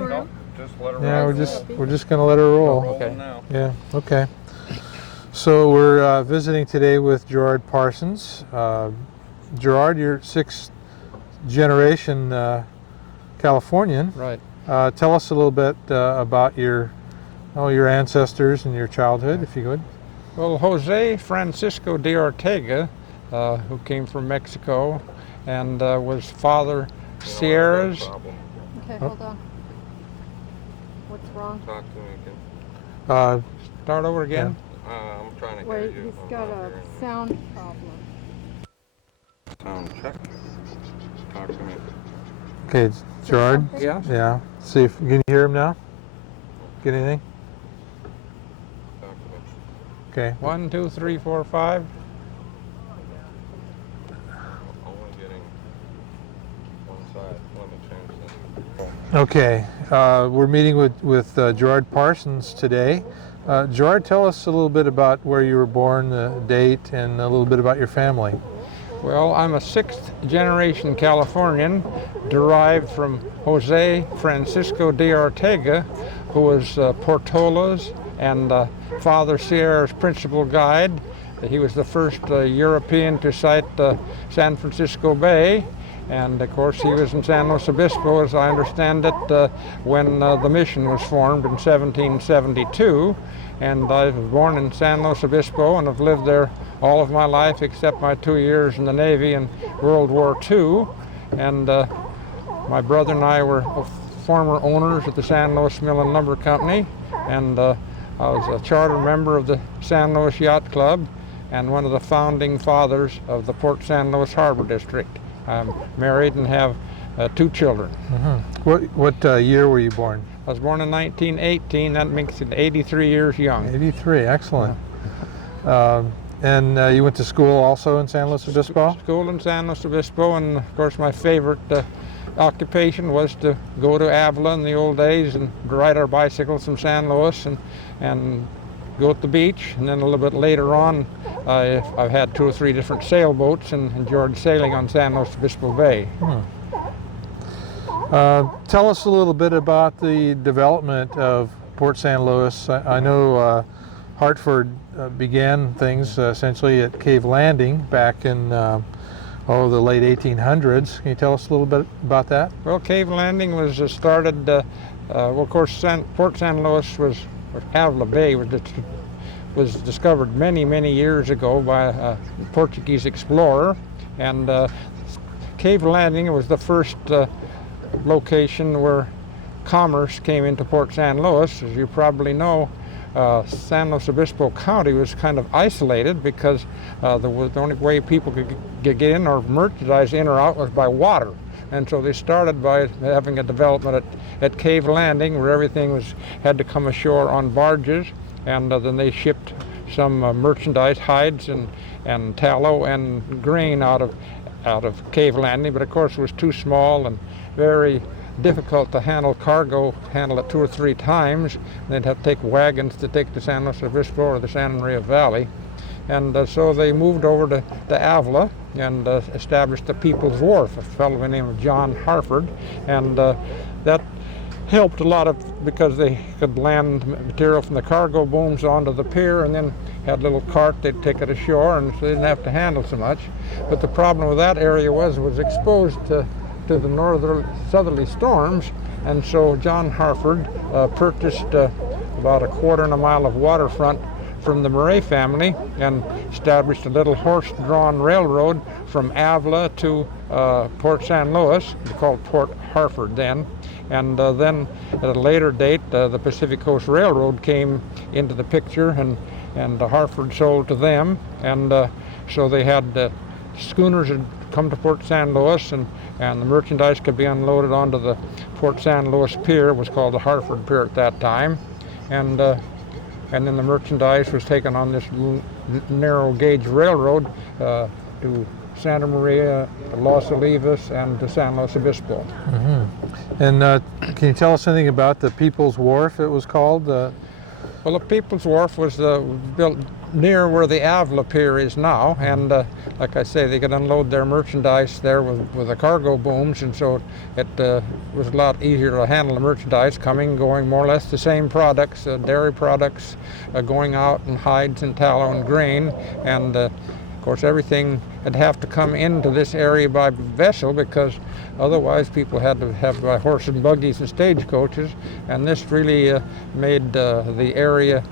anything? No, just let her Yeah, roll. we're just going to let her roll. Okay. Now. Yeah, okay. So we're visiting today with Gerard Parsons. Gerard, you're sixth generation Californian. Right. Tell us a little bit about your ancestors and your childhood, if you could. Well, Jose Francisco de Ortega, who came from Mexico, and was Father Sierra's. Okay, hold on. What's wrong? Talk to me again. Start over again. I'm trying to Wait, hear you. he's got a sound problem. Sound check. Talk to me. Okay, Gerard. Yeah. Yeah. See if can you hear him now? Get anything? Talk to me. Okay. 1, 2, 3, 4, 5. Only getting one side. Let me change this. Okay. We're meeting with Gerard Parsons today. Gerard, tell us a little bit about where you were born, the date, and a little bit about your family. Well, I'm a sixth generation Californian, derived from Jose Francisco de Ortega, who was Portola's and Father Sierra's principal guide. He was the first European to sight San Francisco Bay. And of course, he was in San Luis Obispo, as I understand it, when the mission was formed in 1772. And I was born in San Luis Obispo and have lived there all of my life except my 2 years in the Navy in World War II. And my brother and I were former owners of the San Luis Mill and Lumber Company. And I was a charter member of the San Luis Yacht Club and one of the founding fathers of the Port San Luis Harbor District. I'm married and have 2 children. Mm-hmm. What year were you born? I was born in 1918. That makes it 83 years young. 83, excellent. And you went to school also in San Luis Obispo? School in San Luis Obispo, and of course my favorite occupation was to go to Avila in the old days and ride our bicycles from San Luis and go to the beach. And then a little bit later on, I've had 2 or 3 different sailboats and enjoyed sailing on San Luis Obispo Bay. Tell us a little bit about the development of Port San Luis. I know Hartford began things essentially at Cave Landing back in the late 1800s. Can you tell us a little bit about that? Well, Cave Landing was started, of course, Port San Luis or Avila Bay was discovered many, many years ago by a Portuguese explorer. And Cave Landing was the first location where commerce came into Port San Luis. As you probably know, San Luis Obispo County was kind of isolated because the only way people could get in or merchandise in or out was by water. And so they started by having a development at Cave Landing where everything had to come ashore on barges, and then they shipped some merchandise, hides and tallow and grain out of Cave Landing, but of course it was too small and very difficult to handle handle it 2 or 3 times. They'd have to take wagons to take to San Luis Obispo or the Santa Maria Valley. And so they moved over to Avila and established the People's Wharf, a fellow by the name of John Harford. And that helped a lot because they could land material from the cargo booms onto the pier and then had a little cart, they'd take it ashore, and so they didn't have to handle so much. But the problem with that area was it was exposed to the southerly storms, and so John Harford purchased about 1/4 mile of waterfront from the Murray family and established a little horse-drawn railroad from Avila to Port San Luis, called Port Harford then. And then at a later date, the Pacific Coast Railroad came into the picture, and Harford sold to them. And so they had schooners had come to Port San Luis, and the merchandise could be unloaded onto the Port San Luis Pier. It was called the Harford Pier at that time. And then the merchandise was taken on this narrow gauge railroad to Santa Maria, to Los Olivos, and to San Luis Obispo. Mm-hmm. And can you tell us anything about the People's Wharf, it was called? Well, the People's Wharf was built near where the Avila Pier is now, and like I say, they could unload their merchandise there with the cargo booms, and so it was a lot easier to handle the merchandise coming, going, more or less the same products, dairy products, going out, and hides and tallow and grain, and of course everything would have to come into this area by vessel, because otherwise people had to have by horse and buggies and stagecoaches, and this really made the area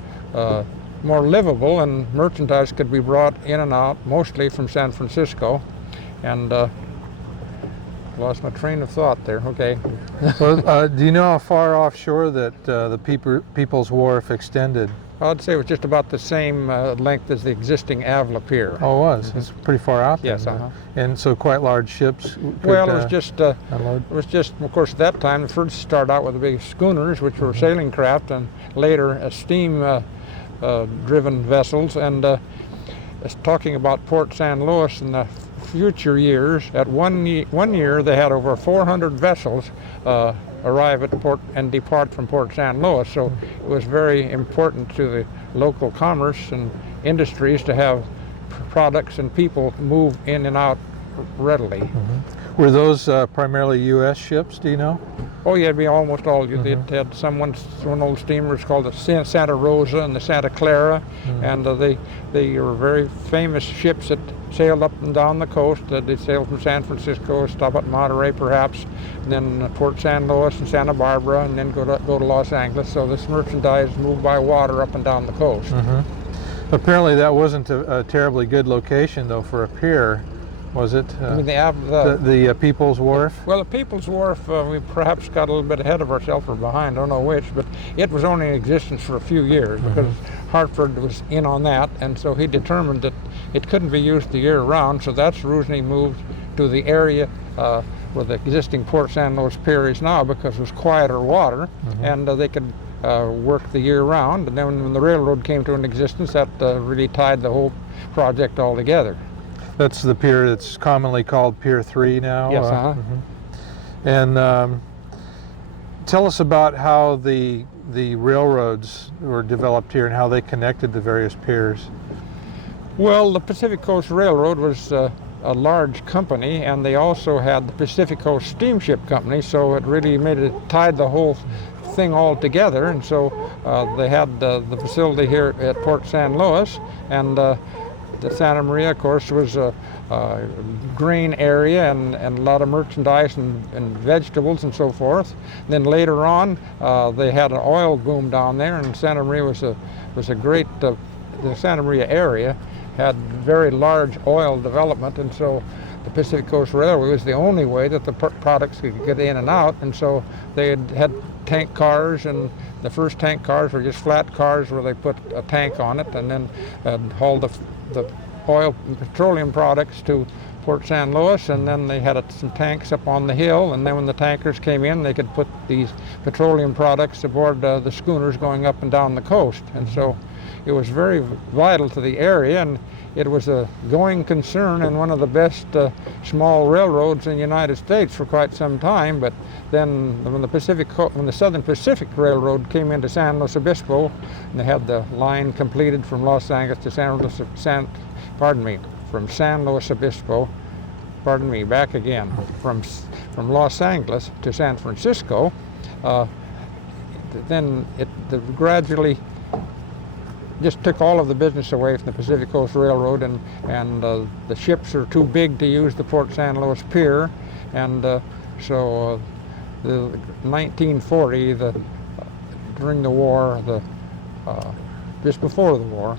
more livable, and merchandise could be brought in and out, mostly from San Francisco. And lost my train of thought there. Okay. Well, do you know how far offshore that the People's Wharf extended? I'd say it was just about the same length as the existing Avila Pier. Oh, it was. It's pretty far out there. Yes. And so quite large ships could, well, it was just unload? it was just, of course, at that time, the first started out with the big schooners, which were sailing craft, and later steam driven vessels. And talking about Port San Luis in the future years, at one year they had over 400 vessels arrive at port and depart from Port San Luis. So it was very important to the local commerce and industries to have products and people move in and out readily. Were those primarily U.S. ships, do you know? Oh yeah, it'd be almost all. They had one old steamers called the Santa Rosa and the Santa Clara, and they were very famous ships that sailed up and down the coast. They sailed from San Francisco, stop at Monterey perhaps, and then Port San Luis and Santa Barbara, and then go to Los Angeles. So this merchandise moved by water up and down the coast. Apparently that wasn't a terribly good location though for a pier, was it? I mean, the People's Wharf? Well, the People's Wharf, we perhaps got a little bit ahead of ourselves or behind, I don't know which, but it was only in existence for a few years because Hartford was in on that, and so he determined that it couldn't be used the year round, so that's the reason he moved to the area where the existing Port San Luis Pier is now, because it was quieter water, and they could work the year round. And then when the railroad came to an existence, that really tied the whole project all together. That's the pier that's commonly called Pier 3 now? Yes, And tell us about how the railroads were developed here and how they connected the various piers. Well, the Pacific Coast Railroad was a large company, and they also had the Pacific Coast Steamship Company, so it really tied the whole thing all together. And so they had the facility here at Port San Luis, and the Santa Maria, of course, was a grain area and a lot of merchandise and vegetables and so forth. Then later on, they had an oil boom down there, and Santa Maria was a great. The Santa Maria area had very large oil development, and so the Pacific Coast Railway was the only way that the products could get in and out. And so they had tank cars, and the first tank cars were just flat cars where they put a tank on it and then hauled the oil and petroleum products to Port San Luis, and then they had some tanks up on the hill, and then when the tankers came in, they could put these petroleum products aboard the schooners going up and down the coast. And so it was very vital to the area, and it was a going concern and one of the best small railroads in the United States for quite some time. But then when the Southern Pacific Railroad came into San Luis Obispo, and they had the line completed from Los Angeles to from San Luis Obispo, back again, from Los Angeles to San Francisco, then it gradually just took all of the business away from the Pacific Coast Railroad, and the ships are too big to use the Port San Luis Pier, and so the 1940, during the war, just before the war,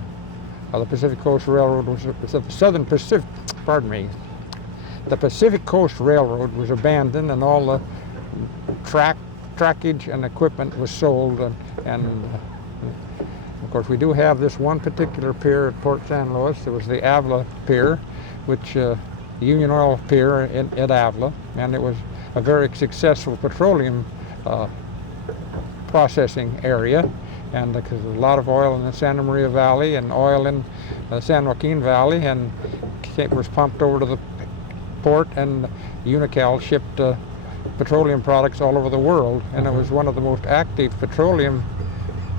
the Pacific Coast Railroad was the Southern Pacific. The Pacific Coast Railroad was abandoned, and all the trackage and equipment was sold, and of course, we do have this one particular pier at Port San Luis. It was the Avila Pier, which the Union Oil Pier at Avila, and it was a very successful petroleum processing area, and because there's a lot of oil in the Santa Maria Valley and oil in the San Joaquin Valley, and it was pumped over to the port, and Unocal shipped petroleum products all over the world, and it was one of the most active petroleum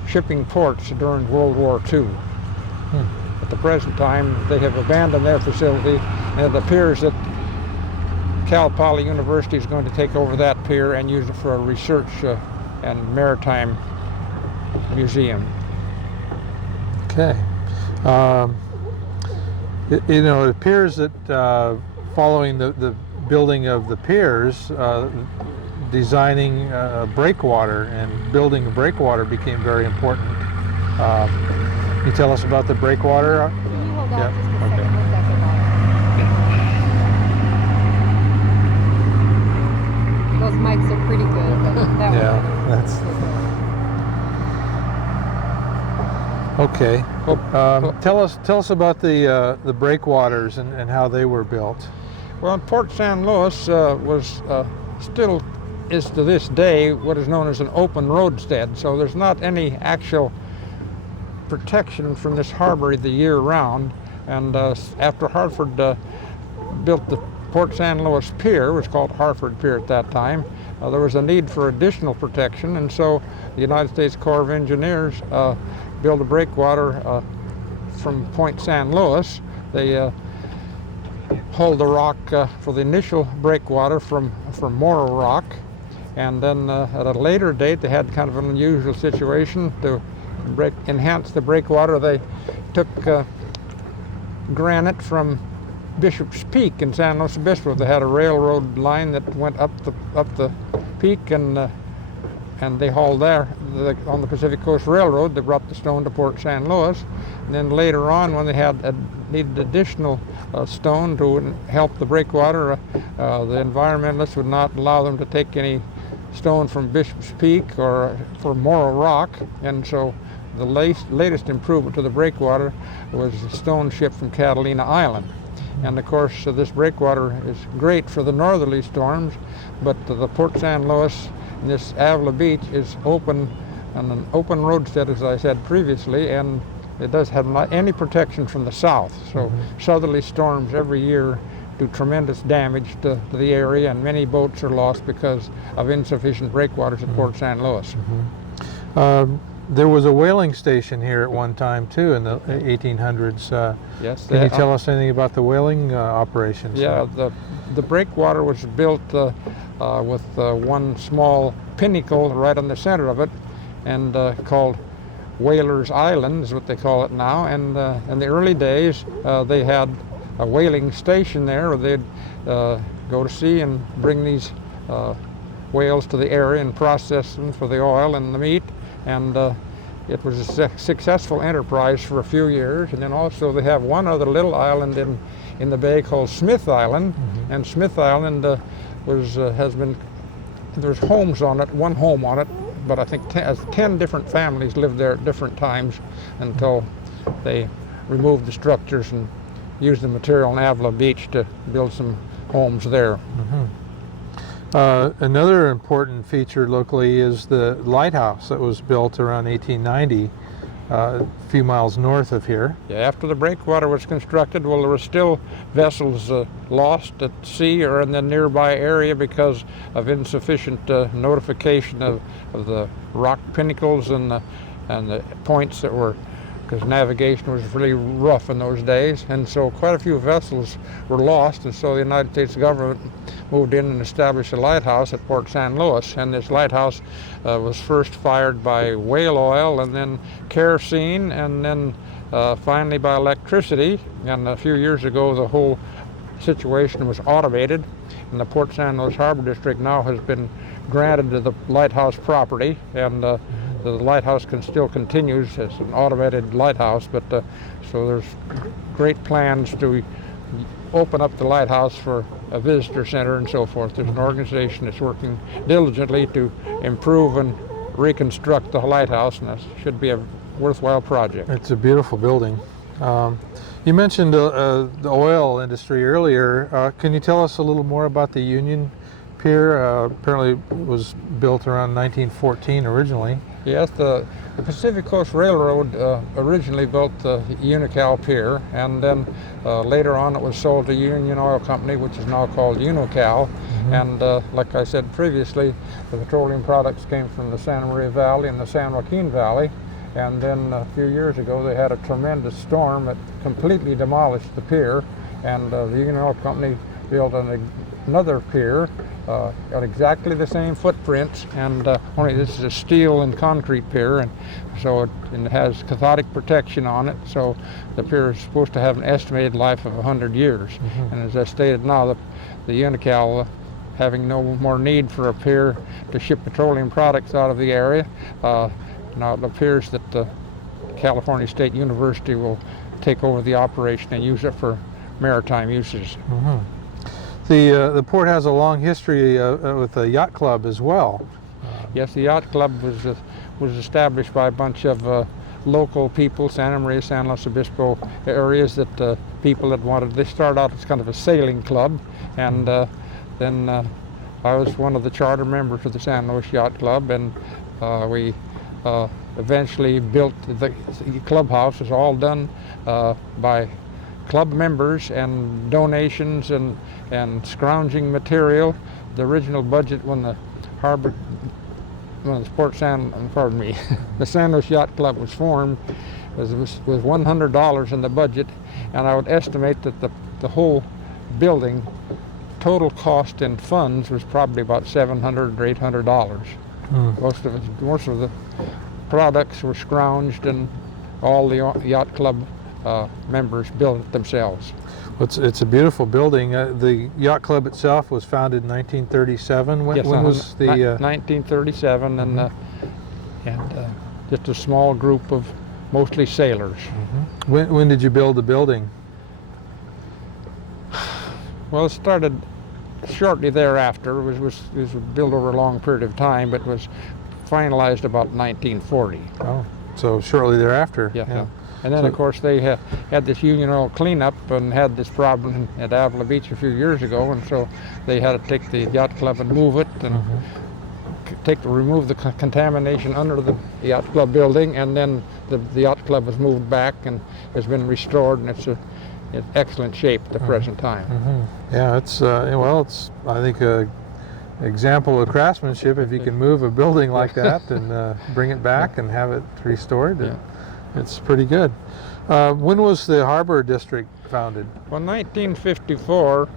shipping ports during World War II. the present time they have abandoned their facility, and it appears that Cal Poly University is going to take over that pier and use it for a research and maritime museum. Okay. It appears that following the building of the piers, designing breakwater and building a breakwater became very important. Can you tell us about the breakwater? Can you hold on Yeah, just a second? okay. One second, Bob. Those mics are pretty good, but that Yeah, one. that's okay. Tell us about the breakwaters and how they were built. Well, Port San Luis was still is to this day what is known as an open roadstead. So there's not any actual protection from this harbor the year round. And after Hartford built the Port San Luis Pier, it was called Hartford Pier at that time, there was a need for additional protection, and so the United States Corps of Engineers built a breakwater from Point San Luis. They hauled the rock for the initial breakwater from Morro rock, and then at a later date they had kind of an unusual situation to enhance the breakwater. They took granite from Bishop's Peak in San Luis Obispo. They had a railroad line that went up the peak, and they hauled there on the Pacific Coast Railroad. They brought the stone to Port San Luis, and then later on, when they needed additional stone to help the breakwater, the environmentalists would not allow them to take any stone from Bishop's Peak or from Morro Rock, and so the latest improvement to the breakwater was a stone ship from Catalina Island. And of course, this breakwater is great for the northerly storms, but the Port San Luis and this Avila Beach is open, and an open roadstead, as I said previously, and it does have not any protection from the south. So southerly storms every year do tremendous damage to the area, and many boats are lost because of insufficient breakwaters at Port San Luis. There was a whaling station here at one time too in the 1800s. Yes. Can you tell us anything about the whaling operations? Yeah, the breakwater was built with one small pinnacle right on the center of it, and called Whalers Island is what they call it now. And in the early days, they had a whaling station there where they'd go to sea and bring these whales to the area and process them for the oil and the meat. And it was a successful enterprise for a few years. And then also they have one other little island in the bay called Smith Island. And Smith Island there's homes on it, one home on it, but I think 10 different families lived there at different times until they removed the structures and used the material in Avila Beach to build some homes there. Another important feature locally is the lighthouse that was built around 1890, a few miles north of here. Yeah, after the breakwater was constructed, well, there were still vessels lost at sea or in the nearby area because of insufficient notification of the rock pinnacles and the points that were, because navigation was really rough in those days, and so quite a few vessels were lost, and so the United States government moved in and established a lighthouse at Port San Luis. And this lighthouse was first fired by whale oil, and then kerosene, and then finally by electricity. And a few years ago the whole situation was automated, and the Port San Luis Harbor District now has been granted to the lighthouse property, and the lighthouse still continues as an automated lighthouse, but so there's great plans to open up the lighthouse for a visitor center and so forth. There's an organization that's working diligently to improve and reconstruct the lighthouse, and that should be a worthwhile project. It's a beautiful building. You mentioned the oil industry earlier. Can you tell us a little more about the Union Pier? Apparently it was built around 1914 originally. Yes, the Pacific Coast Railroad originally built the Unocal Pier, and then later on it was sold to Union Oil Company, which is now called Unocal. And like I said previously, the petroleum products came from the Santa Maria Valley and the San Joaquin Valley, And then a few years ago, they had a tremendous storm that completely demolished the pier, and the Union Oil Company built another pier on exactly the same footprints, and only this is a steel and concrete pier, and so it has cathodic protection on it, so the pier is supposed to have an estimated life of 100 years. And as I stated now, the Unocal, having no more need for a pier to ship petroleum products out of the area, now it appears that the California State University will take over the operation and use it for maritime uses. The port has a long history with the yacht club as well. Yes, the yacht club was established by a bunch of local people, Santa Maria, San Luis Obispo areas, that people that wanted. They started out as kind of a sailing club, and then I was one of the charter members of the San Luis Yacht Club, and we eventually built the clubhouse. It was all done by club members and donations and scrounging material. The original budget when the the San Luis Yacht Club was formed was $100 in the budget, and I would estimate that the whole building total cost in funds was probably about $700 or $800. Most of the products were scrounged, and all the yacht club members built it themselves. It's a beautiful building. The yacht club itself was founded in 1937. When was the 1937, and just a small group of mostly sailors. When did you build the building? Well, it started shortly thereafter. It was built over a long period of time, but was finalized about 1940. Oh, so shortly thereafter. Yeah. And then, of course, they had this Union Oil cleanup and had this problem at Avila Beach a few years ago, and so they had to take the yacht club and move it and remove the contamination under the yacht club building, and then the yacht club was moved back and has been restored, and it's in excellent shape at the present time. Yeah, it's I think a example of craftsmanship if you can move a building like that and bring it back and have it restored. Yeah. It's pretty good. When was the Harbor District founded? Well, 1954,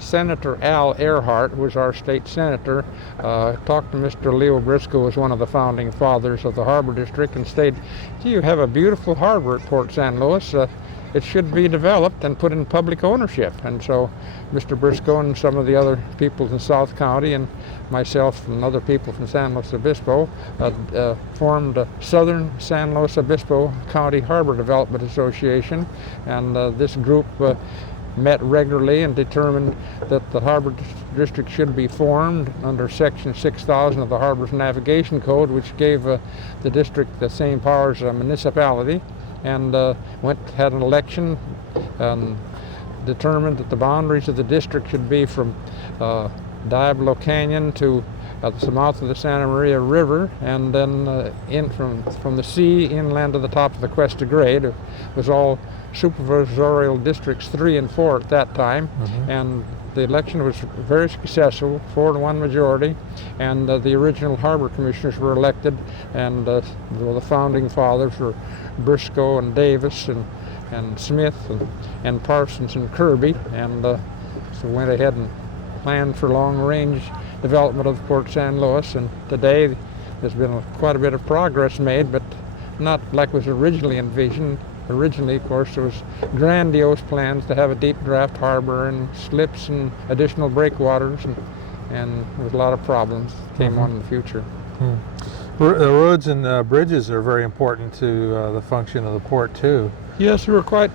Senator Al Earhart was our state senator. Talked to Mr. Leo Briscoe, who was one of the founding fathers of the Harbor District, and stated, "Gee, you have a beautiful harbor at Port San Luis. It should be developed and put in public ownership." And so Mr. Briscoe and some of the other people in South County and myself and other people from San Luis Obispo formed the Southern San Luis Obispo County Harbor Development Association, and this group met regularly and determined that the Harbor District should be formed under Section 6000 of the Harbor's Navigation Code, which gave the district the same powers as a municipality, and had an election and determined that the boundaries of the district should be from Diablo Canyon to the mouth of the Santa Maria River, and then in from the sea inland to the top of the Cuesta Grade. It was all supervisorial districts 3 and 4 at that time, and the election was very successful, 4-1 majority, and the original harbor commissioners were elected, and the founding fathers were Briscoe and Davis and Smith and Parsons and Kirby, and so went ahead and planned for long-range development of Port San Luis, and today there's been quite a bit of progress made, but not like was originally envisioned. Originally, of course, there was grandiose plans to have a deep draft harbor and slips and additional breakwaters, and there was a lot of problems that came on in the future. The roads and bridges are very important to the function of the port, too. Yes, we were quite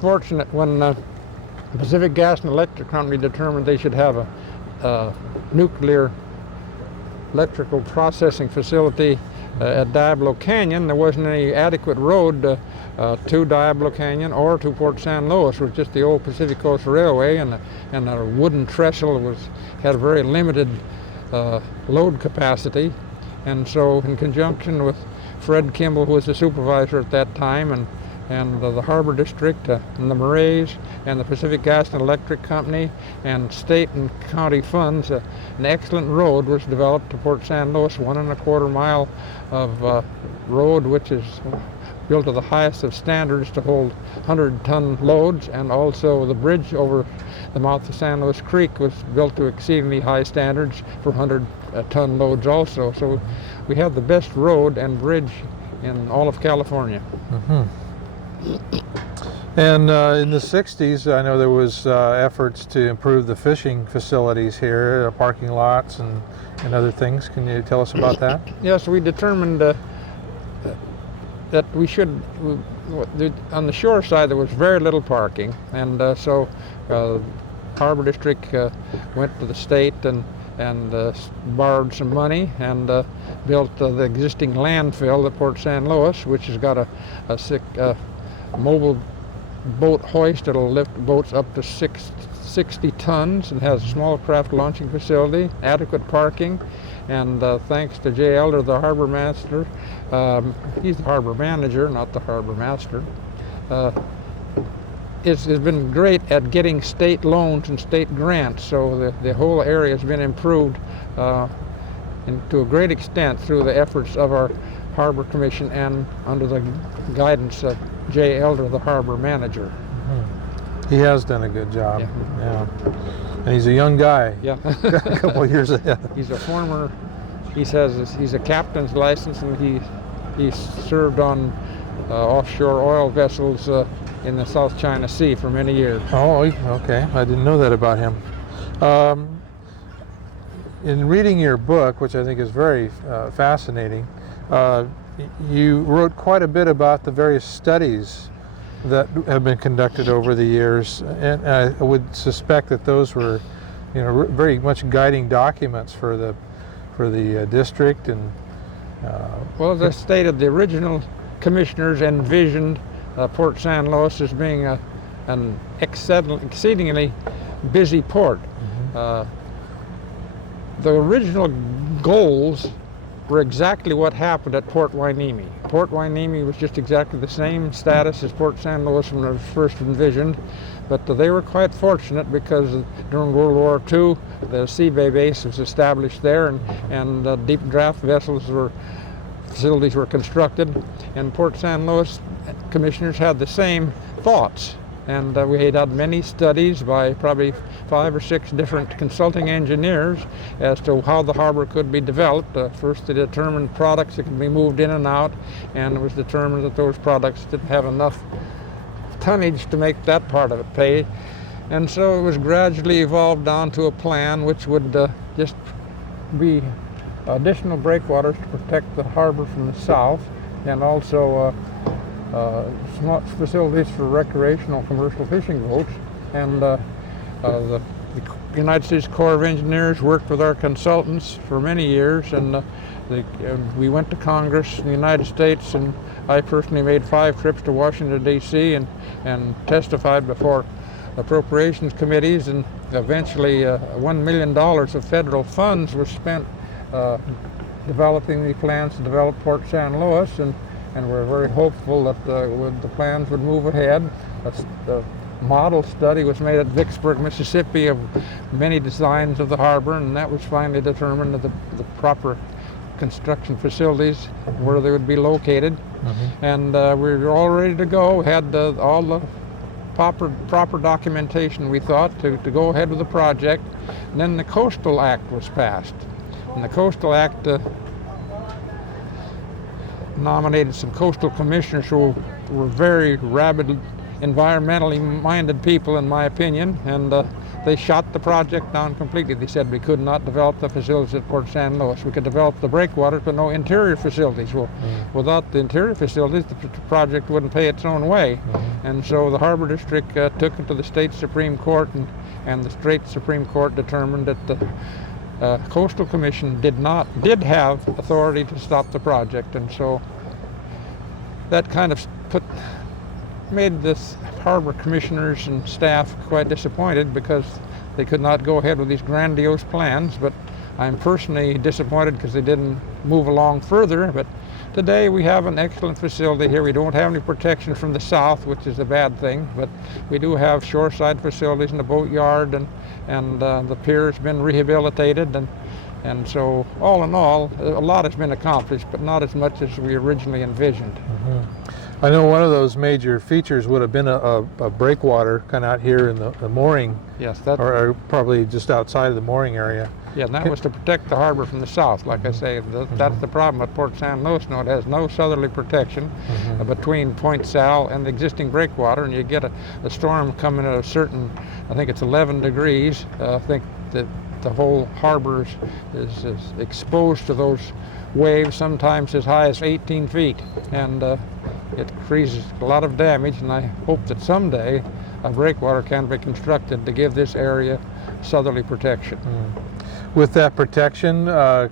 fortunate when Pacific Gas and Electric Company determined they should have a nuclear electrical processing facility at Diablo Canyon. There wasn't any adequate road to Diablo Canyon or to Port San Luis. It was just the old Pacific Coast Railway, and a wooden trestle had a very limited load capacity. And so, in conjunction with Fred Kimball, who was the supervisor at that time, and and the Harbor District, and the Marays, and the Pacific Gas and Electric Company, and state and county funds, an excellent road was developed to Port San Luis, 1.25 mile of road, which is built to the highest of standards to hold 100-ton loads, and also the bridge over the mouth of San Luis Creek was built to exceedingly high standards for 100-ton loads also. So we have the best road and bridge in all of California. And in the 60s, I know there was efforts to improve the fishing facilities here, parking lots and other things. Can you tell us about that? Yes, we determined that we should, on the shore side there was very little parking, and so Harbor District went to the state and borrowed some money and built the existing landfill at Port San Luis, which has got a mobile boat hoist that'll lift boats up to 60 tons, and has a small craft launching facility, adequate parking, and thanks to Jay Elder, the harbor master, he's the harbor manager, not the harbor master, has been great at getting state loans and state grants, so the whole area has been improved to a great extent through the efforts of our Harbor Commission and under the guidance of Jay Elder, the harbor manager. He has done a good job. Yeah. And he's a young guy. Yeah. A couple of years ahead. He's a former, he's a captain's license, and he served on offshore oil vessels in the South China Sea for many years. Oh, okay. I didn't know that about him. In reading your book, which I think is very fascinating, you wrote quite a bit about the various studies that have been conducted over the years, and I would suspect that those were, very much guiding documents for the district. And well, as I stated, the original commissioners envisioned Port San Luis as being an exceedingly busy port. The original goals were exactly what happened at Port Hueneme. Port Hueneme was just exactly the same status as Port San Luis when it was first envisioned, but they were quite fortunate because during World War II, the Sea Bay base was established there, and deep draft facilities were constructed, and Port San Luis commissioners had the same thoughts. And we had had many studies by probably 5 or 6 different consulting engineers as to how the harbor could be developed. First, they determined products that could be moved in and out, and it was determined that those products didn't have enough tonnage to make that part of it pay. And so it was gradually evolved down to a plan which would just be additional breakwaters to protect the harbor from the south, and also small facilities for recreational commercial fishing boats. And the United States Corps of Engineers worked with our consultants for many years, and we went to Congress in the United States, and I personally made 5 trips to Washington, D.C. and testified before appropriations committees, and eventually $1 million of federal funds was spent developing the plans to develop Port San Luis, and we're very hopeful that the plans would move ahead. The model study was made at Vicksburg, Mississippi, of many designs of the harbor, and that was finally determined that the proper construction facilities where they would be located. And we were all ready to go. We had all the proper documentation, we thought, to go ahead with the project. And then the Coastal Act was passed. And the Coastal Act nominated some coastal commissioners who were very rabid, environmentally minded people, in my opinion, and they shot the project down completely. They said we could not develop the facilities at Port San Luis. We could develop the breakwaters, but no interior facilities. Well, without the interior facilities, the project wouldn't pay its own way. And so the Harbor District took it to the state Supreme Court, and the state Supreme Court determined that the Coastal Commission did have authority to stop the project, and so that kind of made this harbor commissioners and staff quite disappointed because they could not go ahead with these grandiose plans. But I'm personally disappointed because they didn't move along further. But today we have an excellent facility here. We don't have any protection from the south, which is a bad thing, but we do have shoreside facilities in the boatyard, and the pier has been rehabilitated, and so all in all, a lot has been accomplished, but not as much as we originally envisioned. Mm-hmm. I know one of those major features would have been a breakwater kind of out here in the mooring. Yes, that. Or probably just outside of the mooring area. Yeah, and that was to protect the harbor from the south. Like I say, that's the problem at Port San Luis. No, it has no southerly protection between Point Sal and the existing breakwater, and you get a storm coming at a certain, I think it's 11 degrees. I think that the whole harbor is exposed to those waves, sometimes as high as 18 feet, and it creates a lot of damage, and I hope that someday a breakwater can be constructed to give this area southerly protection. With that protection,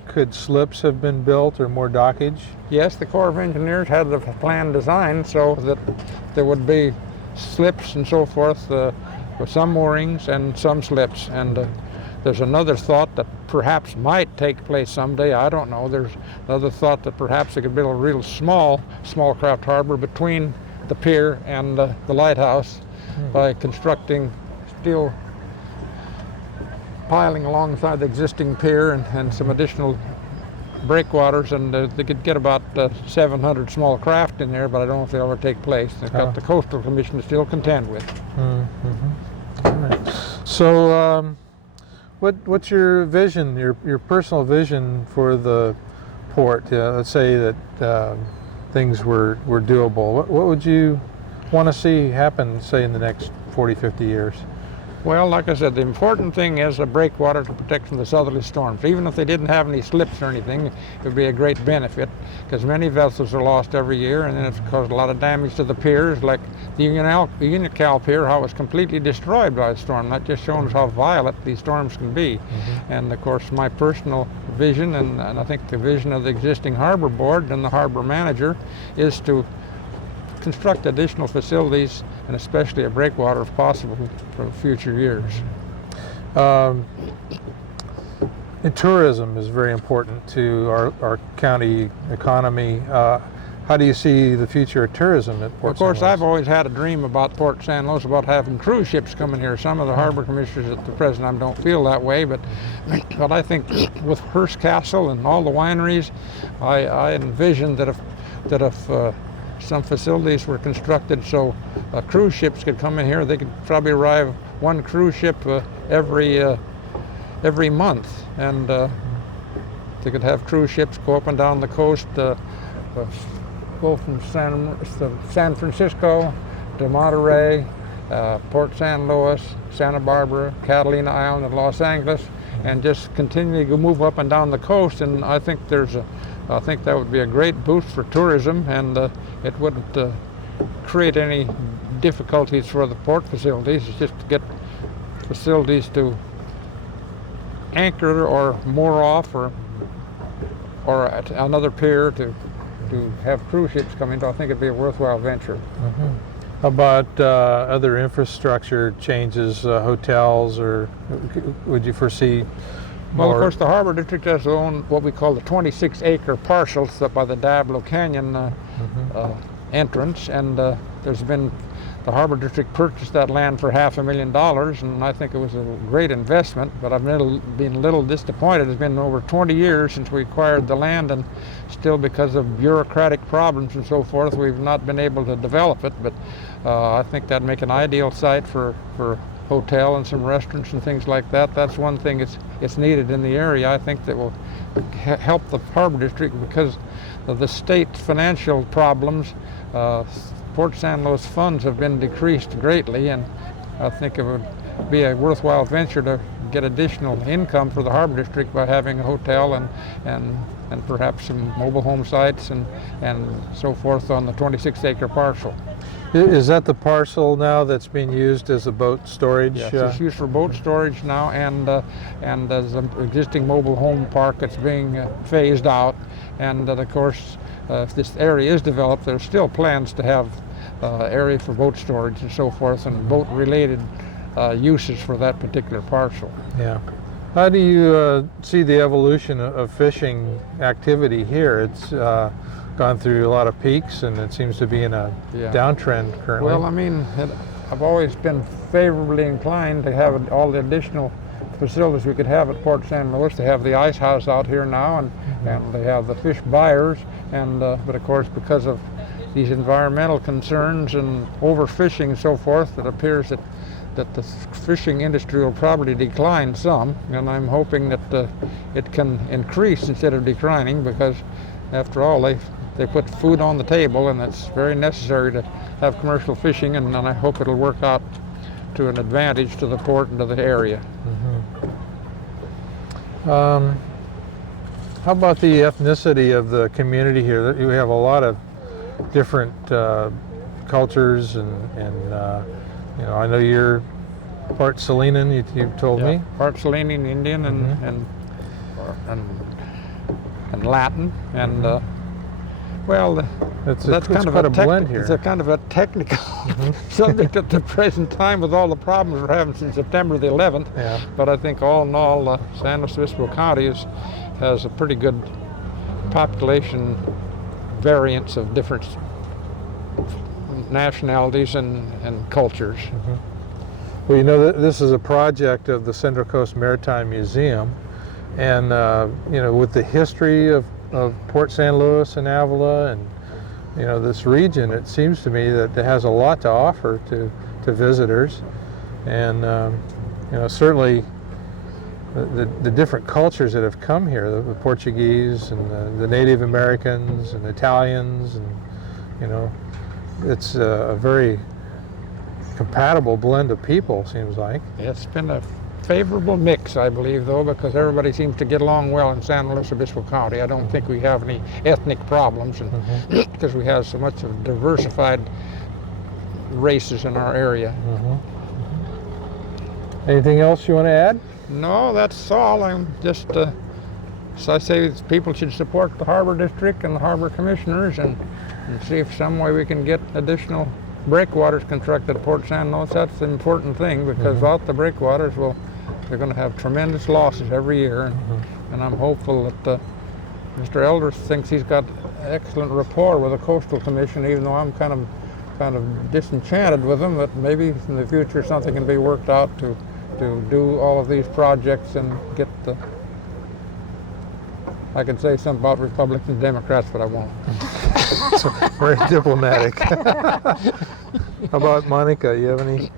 could slips have been built or more dockage? Yes, the Corps of Engineers had the plan designed so that there would be slips and so forth, with some moorings and some slips, and there's another thought that perhaps might take place someday. I don't know. There's another thought that perhaps they could build a real small craft harbor between the pier and the lighthouse by constructing steel piling alongside the existing pier and some additional breakwaters, and they could get about 700 small craft in there, but I don't know if they'll ever take place. They've got the Coastal Commission to still contend with. All right. So what's your vision, your personal vision for the port? Let's say that things were doable. What would you want to see happen, say, in the next 40, 50 years? Well, like I said, the important thing is a breakwater to protect from the southerly storms. Even if they didn't have any slips or anything, it would be a great benefit, because many vessels are lost every year, and then it's caused a lot of damage to the piers, like the Unical Pier, how it was completely destroyed by a storm. That just shows how violent these storms can be. And of course, my personal vision, and I think the vision of the existing harbor board and the harbor manager, is to construct additional facilities, and especially a breakwater if possible, for future years. And tourism is very important to our county economy. How do you see the future of tourism at Port San Luis? Of course, I've always had a dream about Port San Luis, about having cruise ships coming here. Some of the harbor commissioners at the present time don't feel that way, but I think with Hearst Castle and all the wineries, I envisioned that if some facilities were constructed so cruise ships could come in here, they could probably arrive one cruise ship every month, and they could have cruise ships go up and down the coast, go from San Francisco to Monterey, Port San Luis, Santa Barbara, Catalina Island, and Los Angeles, and just continually move up and down the coast. And I think that would be a great boost for tourism, and it wouldn't create any difficulties for the port facilities. It's just to get facilities to anchor or moor off, or at another pier to have cruise ships come in. I think it'd be a worthwhile venture. How about other infrastructure changes, hotels, or would you foresee? Well, of course, the Harbor District has owned what we call the 26-acre parcels up by the Diablo Canyon entrance, and the Harbor District purchased that land for $500,000, and I think it was a great investment, but I've been a little disappointed. It's been over 20 years since we acquired the land, and still, because of bureaucratic problems and so forth, we've not been able to develop it, but I think that'd make an ideal site for hotel and some restaurants and things like that. That's one thing it's needed in the area. I think that will help the Harbor District because of the state's financial problems. Port San Luis funds have been decreased greatly, and I think it would be a worthwhile venture to get additional income for the Harbor District by having a hotel and perhaps some mobile home sites and so forth on the 26-acre parcel. Is that the parcel now that's being used as a boat storage? Yes, it's used for boat storage now, and there's an existing mobile home park that's being phased out. And of course, if this area is developed, there's still plans to have area for boat storage and so forth, and boat-related uses for that particular parcel. Yeah. How do you see the evolution of fishing activity here? It's gone through a lot of peaks, and it seems to be in a Yeah. downtrend currently. Well, I mean, I've always been favorably inclined to have all the additional facilities we could have at Port San Luis. They have the ice house out here now, and they have the fish buyers, and but of course, because of these environmental concerns and overfishing and so forth, it appears that the fishing industry will probably decline some, and I'm hoping that it can increase instead of declining, because after all, they put food on the table, and it's very necessary to have commercial fishing, and I hope it'll work out to an advantage to the port and to the area. How about the ethnicity of the community here? You have a lot of different cultures, and you know, I know you're part Salinan. You've told me. Part Salinan Indian and Latin, and well, That's that's kind of quite a a blend here. It's a kind of a technical subject at the present time with all the problems we're having since September the 11th. Yeah. But I think all in all, San Luis Obispo County has a pretty good population variance of different nationalities and cultures. Well, you know, this is a project of the Central Coast Maritime Museum, and you know, with the history of Port San Luis and Avila, and you know, this region, it seems to me that it has a lot to offer to visitors, and you know, certainly the different cultures that have come here, the Portuguese and the Native Americans and Italians, and you know, it's a very compatible blend of people, seems like. It's been a favorable mix, I believe, though, because everybody seems to get along well in San Luis Obispo County. I don't think we have any ethnic problems, and because we have so much of diversified races in our area. Anything else you want to add? No, that's all. I'm just, so I say people should support the Harbor District and the Harbor Commissioners, and see if some way we can get additional breakwaters constructed at Port San Luis. That's the important thing, because without the breakwaters, they're going to have tremendous losses every year, and I'm hopeful that Mr. Elder thinks he's got excellent rapport with the Coastal Commission, even though I'm kind of disenchanted with them. But maybe in the future something can be worked out to do all of these projects and get the. I could say something about Republicans and Democrats, but I won't. So, very diplomatic. How about Monica? You have any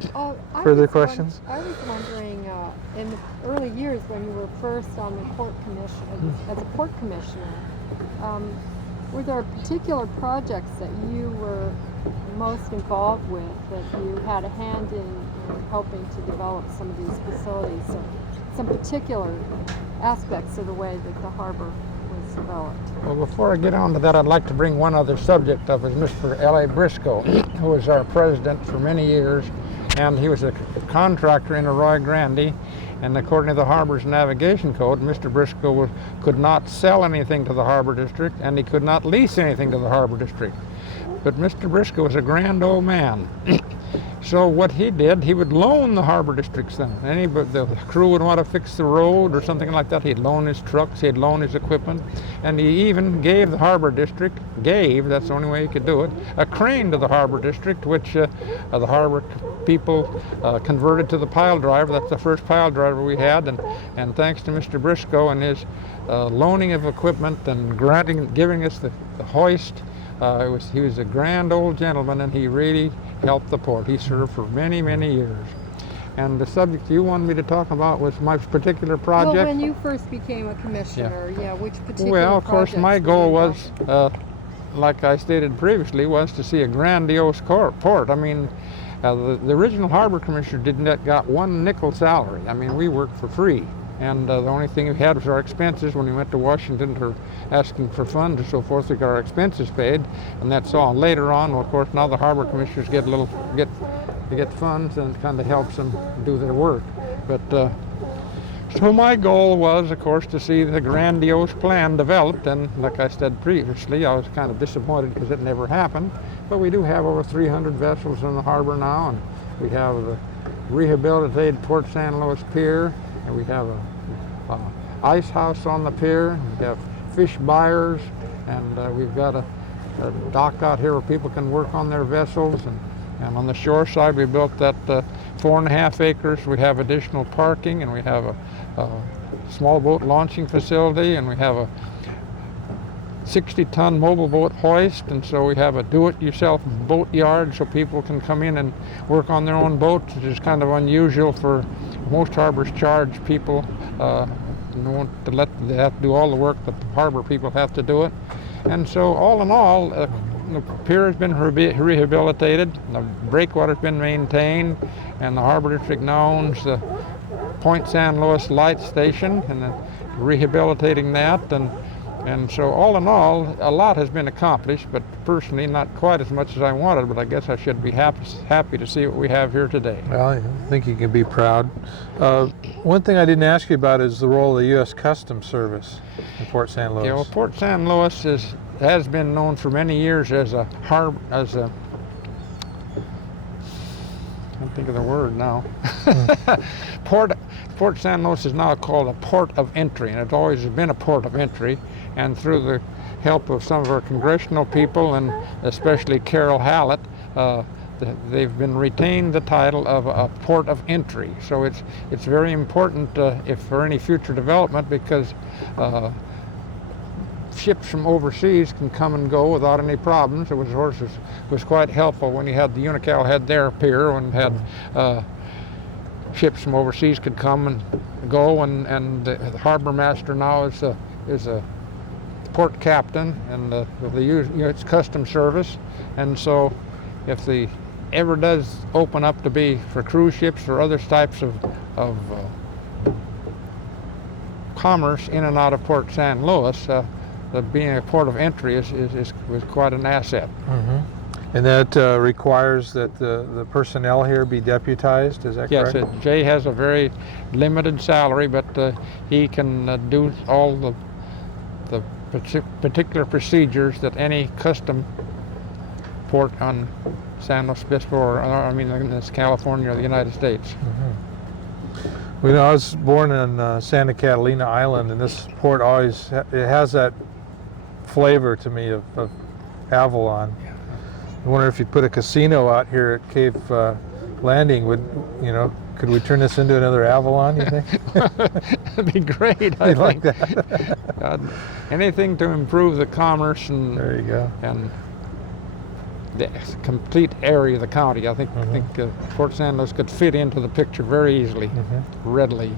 further questions? I was wondering, in the early years when you were first on the port commission, as a port commissioner, were there particular projects that you were most involved with, that you had a hand in helping to develop some of these facilities, or some particular aspects of the way that the harbor was developed? Well, before I get on to that, I'd like to bring one other subject up, is Mr. L.A. Briscoe, who was our president for many years, and he was a contractor in Arroyo Grande, and according to the Harbor's Navigation Code, Mr. Briscoe could not sell anything to the Harbor District, and he could not lease anything to the Harbor District. But Mr. Briscoe was a grand old man. So what he did, he would loan the Harbor Districts then. The crew would want to fix the road or something like that, he'd loan his trucks, he'd loan his equipment, and he even gave the Harbor District, that's the only way he could do it, a crane to the Harbor District, which the Harbor people converted to the pile driver. That's the first pile driver we had, and thanks to Mr. Briscoe and his loaning of equipment and giving us the hoist, he was a grand old gentleman, and he really helped the port. He served for many, many years. And the subject you wanted me to talk about was my particular project. Well, when you first became a commissioner, which particular Well, of course, projects my were goal you was, involved like I stated previously, was to see a grandiose port. I mean, the original Harbor Commissioner got one nickel salary. I mean, we worked for free. And the only thing we had was our expenses. When we went to Washington for asking for funds and so forth, we got our expenses paid, and that's all. Later on, well, of course, now the Harbor Commissioners get funds, and it kind of helps them do their work. But so my goal was, of course, to see the grandiose plan developed, and like I said previously, I was kind of disappointed because it never happened. But we do have over 300 vessels in the harbor now, and we have the rehabilitated Port San Luis Pier, and we have a ice house on the pier. We have fish buyers, and we've got a dock out here where people can work on their vessels, and on the shore side we built that 4.5 acres. We have additional parking, and we have a small boat launching facility, and we have a 60-ton mobile boat hoist, and so we have a do-it-yourself boat yard so people can come in and work on their own boats, which is kind of unusual. For most harbors charge people they have to do all the work, but the harbor people have to do it. And so all in all, the pier has been rehabilitated, the breakwater has been maintained, and the harbor district now owns the Point San Luis Light Station, and rehabilitating that, and so all in all, a lot has been accomplished, but personally not quite as much as I wanted, but I guess I should be happy to see what we have here today. Well, I think you can be proud. One thing I didn't ask you about is the role of the U.S. Customs Service in Port San Luis. Yeah, well, Port San Luis has been known for many years as a harbor, I can't think of the word now. Port San Luis is now called a port of entry, and it's always been a port of entry. And through the help of some of our congressional people, and especially Carol Hallett, they've been retained the title of a port of entry. So it's very important if for any future development, because ships from overseas can come and go without any problems. It was quite helpful when you had the Unocal had their pier, and had ships from overseas could come and go, and the harbor master now is a port captain, and with the U.S. Customs Service. And so if the ever does open up to be for cruise ships or other types of commerce in and out of Port San Luis, being a port of entry was quite an asset. Mm-hmm. And that requires that the personnel here be deputized, is that correct? Yes, Jay has a very limited salary, but he can do all the particular procedures that any custom port on San Luis Obispo, or I mean, it's California or the United States. Mm-hmm. Well, I was born in Santa Catalina Island, and this port always it has that flavor to me of Avalon. I wonder if you put a casino out here at Cave Landing, could we turn this into another Avalon, you think? That'd be great. I think. Like that. Anything to improve the commerce and there you go. And the complete area of the county. I think Port San Luis could fit into the picture very easily, readily.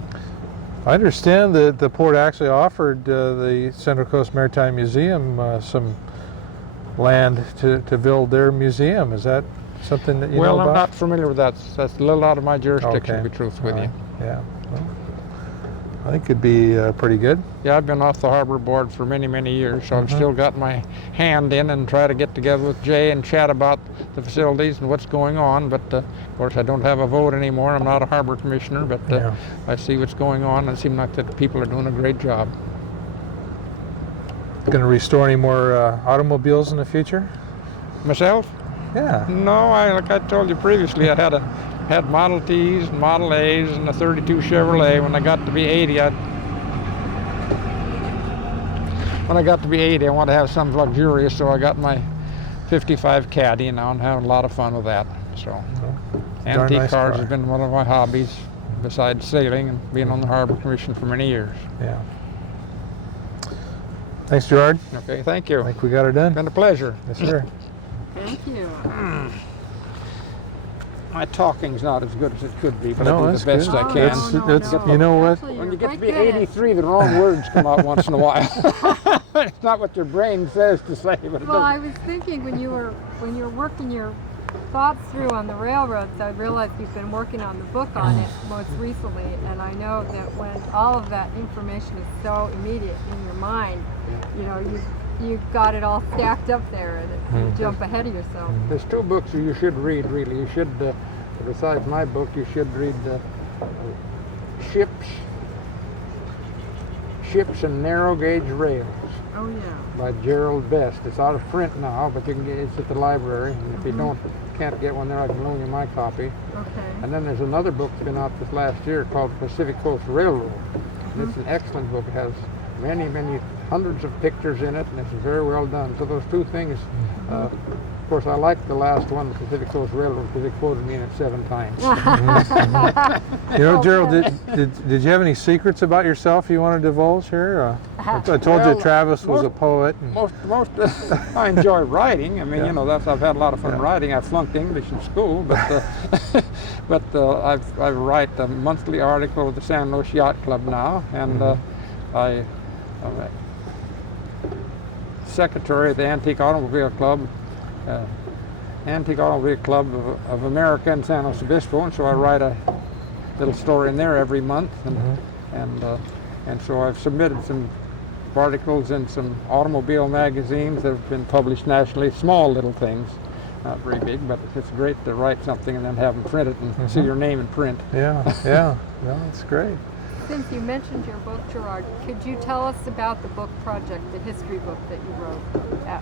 I understand that the port actually offered the Central Coast Maritime Museum some land to build their museum. Is that something that you know about? Well, I'm not familiar with that. That's a little out of my jurisdiction, Okay. to be truthful with you. Yeah. Well, I think it'd be pretty good. Yeah, I've been off the harbor board for many, many years, so I've still got my hand in and try to get together with Jay and chat about the facilities and what's going on. But of course, I don't have a vote anymore. I'm not a harbor commissioner, but I see what's going on, and it seems like that people are doing a great job. Going to restore any more automobiles in the future? Myself? Yeah. No, like I told you previously, I had Model Ts and Model A's and a 32 Chevrolet. When I got to be 80, I wanted to have something luxurious, so I got my 55 Caddy now, and having a lot of fun with that. So, antique nice cars car. has been one of my hobbies, besides sailing and being on the Harbor Commission for many years. Yeah. Thanks, Gerard. Okay, thank you. I think we got her done. It's been a pleasure. Yes, sir. Thank you. My talking's not as good as it could be, but No, I do that's the best good. I can. You know what? Actually, When you're you get to quite be good at it. 83, the wrong words come out once in a while. It's not what your brain says to say, but it Well, doesn't. I was thinking when you were working your thoughts through on the railroads, I realized you've been working on the book on it most recently, and I know that when all of that information is so immediate in your mind, you got it all stacked up there, and you jump ahead of yourself. There's two books you should read, really. You should, besides my book, you should read Ships and Narrow Gauge Rails Oh yeah. by Gerald Best. It's out of print now, but you can get it's at the library. And if you can't get one there, I can loan you my copy. Okay. And then there's another book that's been out this last year called Pacific Coast Railroad. And it's an excellent book. It has many hundreds of pictures in it, and it's very well done. So those two things, of course, I like the last one, the Pacific Coast Railroad, because they quoted me in it 7 times. You know, Gerald, did you have any secrets about yourself you want to divulge here? I told Well, you Travis was a poet. And Most I enjoy writing. I mean, you know, I've had a lot of fun writing. I flunked English in school, but I write a monthly article with the San Luis Yacht Club now, and I'm secretary of the Antique Automobile Club. Antique Automobile Club of America in San Luis Obispo, and so I write a little story in there every month, and so I've submitted some articles in some automobile magazines that have been published nationally. Small little things, not very big, but it's great to write something and then have them print it and see your name in print. yeah, that's great. Since you mentioned your book, Gerard, could you tell us about the book project, the history book that you wrote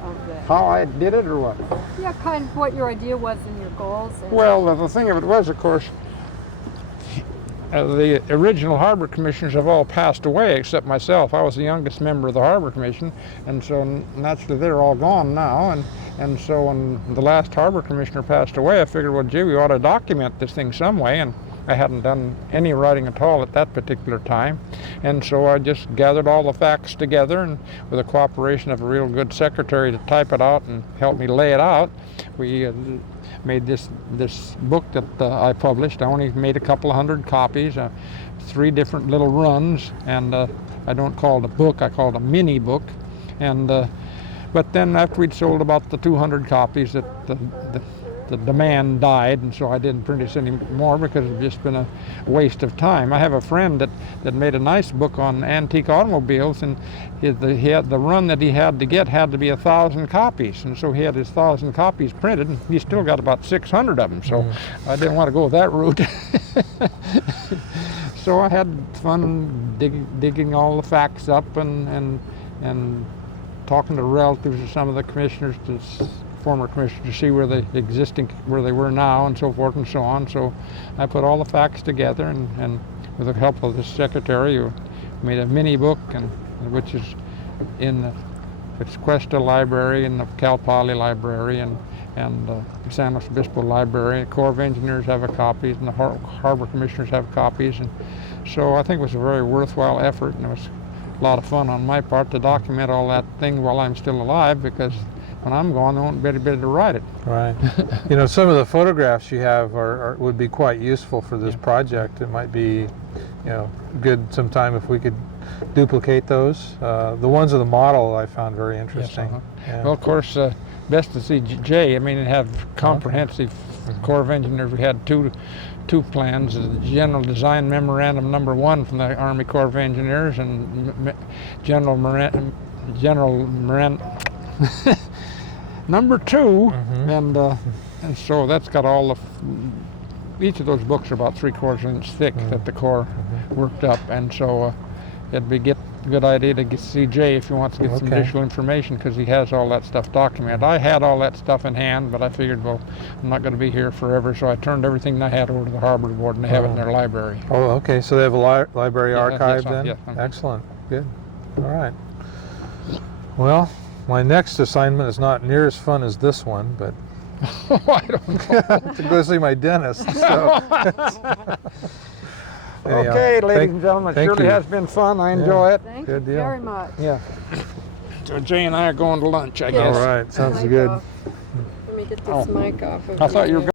of the... How I did it, or what? Yeah, kind of what your idea was and your goals. And Well, the thing of it was, of course, the original harbor commissioners have all passed away except myself. I was the youngest member of the harbor commission, and so naturally they're all gone now. And so when the last harbor commissioner passed away, I figured, well, gee, we ought to document this thing some way. And I hadn't done any writing at all at that particular time, and so I just gathered all the facts together, and with the cooperation of a real good secretary to type it out and help me lay it out, we made this book that I published. I only made a couple of hundred copies, 3 different little runs, and I don't call it a book, I call it a mini book. And but then after we'd sold about the 200 copies, that the demand died, and so I didn't print it anymore because it's just been a waste of time. I have a friend that made a nice book on antique automobiles, and he had the run that he had to get had to be 1,000 copies, and so he had his 1,000 copies printed, and he still got about 600 of them. So I didn't want to go that route. So I had fun digging all the facts up and talking to relatives of some of the commissioners, former commissioners, to see where they were now and so forth and so on. So I put all the facts together, and with the help of the secretary, we made a mini book, and which is in the Cuesta Library and the Cal Poly Library and the San Luis Obispo Library. The Corps of Engineers have a copies, and the Harbor Commissioners have copies. And so I think it was a very worthwhile effort, and it was a lot of fun on my part to document all that thing while I'm still alive, because when I'm gone, there won't be anybody to write it. Right. You know, some of the photographs you have would be quite useful for this project. It might be, you know, good sometime if we could duplicate those. The ones of the model I found very interesting. Yes, Yeah. Well, of course, best to see Jay. I mean, it had comprehensive Corps of Engineers. We had two plans: the General Design Memorandum number 1 from the Army Corps of Engineers, and General number 2, and so that's got all the. Each of those books are about 3/4 inch thick that the Corps worked up, and so it'd be a good idea to see Jay if he wants to get some additional information, because he has all that stuff documented. I had all that stuff in hand, but I figured, well, I'm not going to be here forever, so I turned everything I had over to the Harbor Board, and they have it in their library. Oh, okay. So they have a library archive then? Yeah. Excellent. Good. All right. Well, my next assignment is not near as fun as this one, but I don't know. to go see my dentist. So. Anyhow, Okay, ladies and gentlemen, it thank surely you. has been fun. I enjoy it. Thank Good you deal. very much. Yeah. So Jay and I are going to lunch, I Yes. guess. All right. Sounds Mic good. off. Let me get this mic off of I thought you were here.